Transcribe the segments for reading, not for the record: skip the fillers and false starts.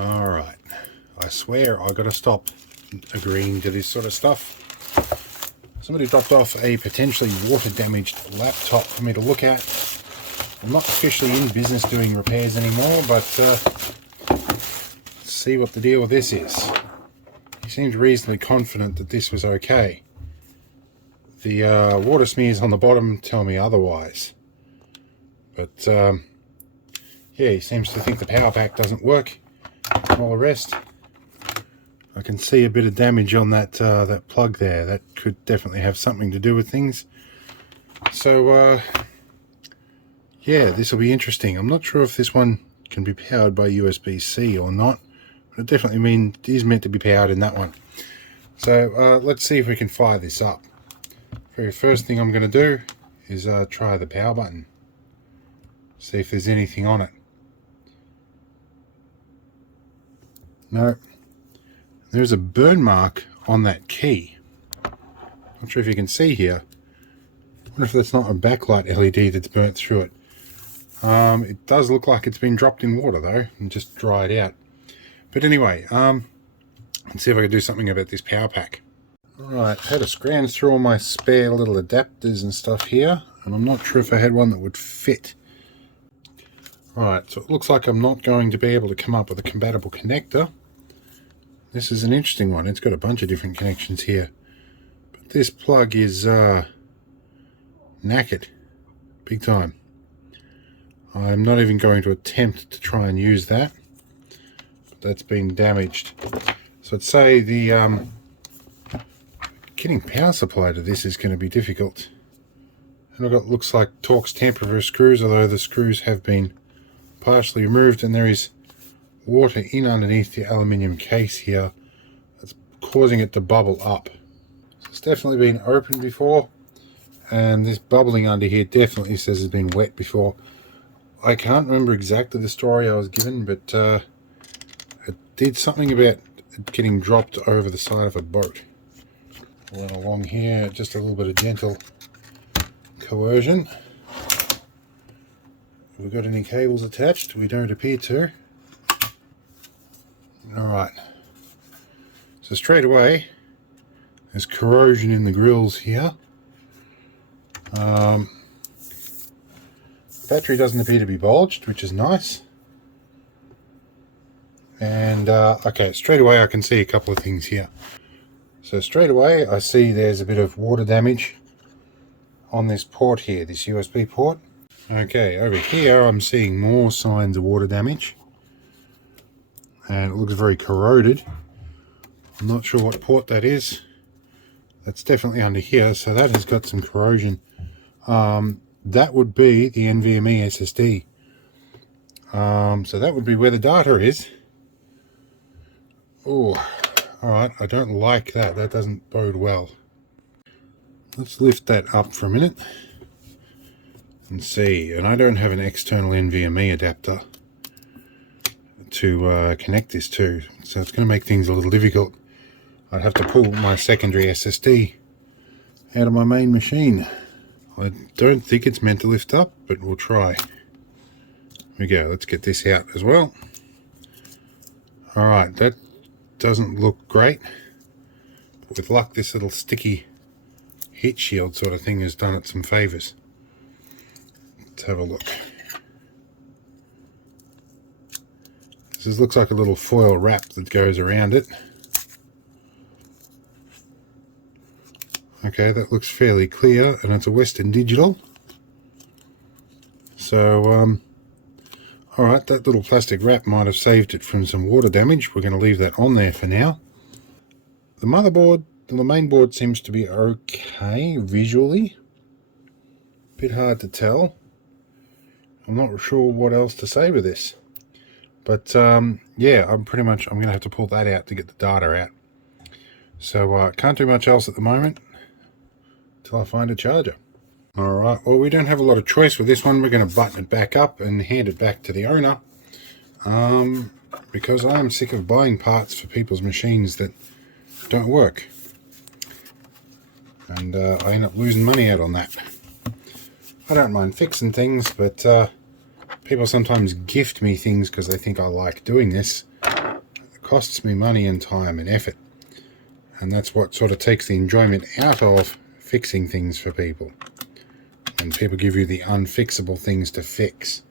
Alright, I swear I gotta stop agreeing to this sort of stuff. Somebody dropped off a potentially water damaged laptop for me to look at. I'm not officially in business doing repairs anymore, but let's see what the deal with this is. He seems reasonably confident that this was okay. The water smears on the bottom tell me otherwise. But yeah, he seems to think the power pack doesn't work and all the rest. I can see a bit of damage on that that plug there. That could definitely have something to do with things. So yeah, this will be interesting. I'm not sure if this one can be powered by USB-C or not, but it definitely is meant to be powered in that one. So let's see if we can fire this up. Very first thing I'm going to do is try the power button. See if there's anything on it. No. There's a burn mark on that key. Not sure if you can see here. I wonder if that's not a backlight LED that's burnt through it. It does look like it's been dropped in water though and just dried out. But anyway, let's see if I can do something about this power pack. Alright, I had to scrounge through all my spare little adapters and stuff here, and I'm not sure if I had one that would fit. Alright, so it looks like I'm not going to be able to come up with a compatible connector. This is an interesting one. It's got a bunch of different connections here. But this plug is knackered. Big time. I'm not even going to attempt to try and use that. But that's been damaged. So I'd say the getting power supply to this is going to be difficult. And I've got, looks like Torx tamper screws, although the screws have been partially removed, and there is water in underneath the aluminium case here that's causing it to bubble up. So it's definitely been opened before, and this bubbling under here definitely says it's been wet before. I can't remember exactly the story I was given, but it did something about it getting dropped over the side of a boat. Went along here, just a little bit of gentle coercion. Have we got any cables attached? We don't appear to. Alright, so straight away there's corrosion in the grills here. Battery doesn't appear to be bulged, which is nice. And okay, straight away I can see a couple of things here. So straight away I see there's a bit of water damage on this port here, this USB port. Okay, over here I'm seeing more signs of water damage. And it looks very corroded. I'm not sure what port that is. That's definitely under here, so that has got some corrosion. That would be the NVMe SSD. So that would be where the data is. Oh, alright, I don't like that. That doesn't bode well. Let's lift that up for a minute and see. And I don't have an external NVMe adapter to connect this to, so it's going to make things a little difficult. I'd have to pull my secondary SSD out of my main machine. I don't think it's meant to lift up, but we'll try. Here we go. Let's get this out as well. Alright, that doesn't look great, but with luck this little sticky heat shield sort of thing has done it some favors. Let's have a look. This looks like a little foil wrap that goes around it. Okay, that looks fairly clear, and it's a Western Digital. So, alright, that little plastic wrap might have saved it from some water damage. We're going to leave that on there for now. The motherboard, the main board seems to be okay visually. Bit hard to tell. I'm not sure what else to say with this. But yeah, I'm going to have to pull that out to get the data out. So can't do much else at the moment till I find a charger. Alright, well, we don't have a lot of choice with this one. We're going to button it back up and hand it back to the owner. Because I am sick of buying parts for people's machines that don't work. And I end up losing money out on that. I don't mind fixing things, but people sometimes gift me things because they think I like doing this. costs me money and time and effort. And that's what sort of takes the enjoyment out of fixing things for people. And people give you the unfixable things to fix.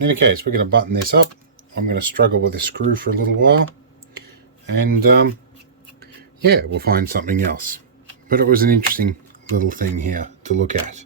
In any case, we're going to button this up. I'm going to struggle with the screw for a little while. And yeah, we'll find something else. But it was an interesting little thing here to look at.